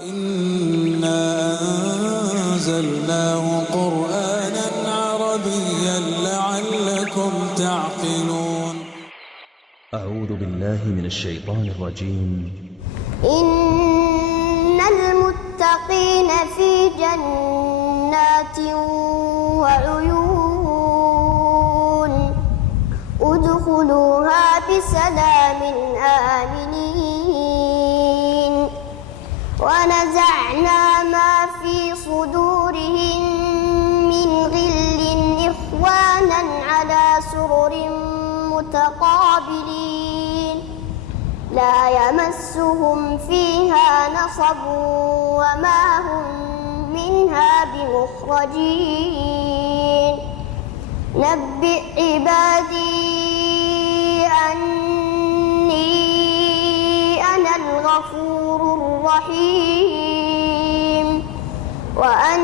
إنا أنزلناه قرآنا عربيا لعلكم تعقلون. أعوذ بالله من الشيطان الرجيم. إن المتقين في جنات وعيون ادخلوها بسلام آمنين ونزعنا ما في صدورهم من غل إخوانا على سرر متقابلين لا يمسهم فيها نصب وما هم منها بمخرجين نبئ عبادي أني أنا الغفور الرحيم وأن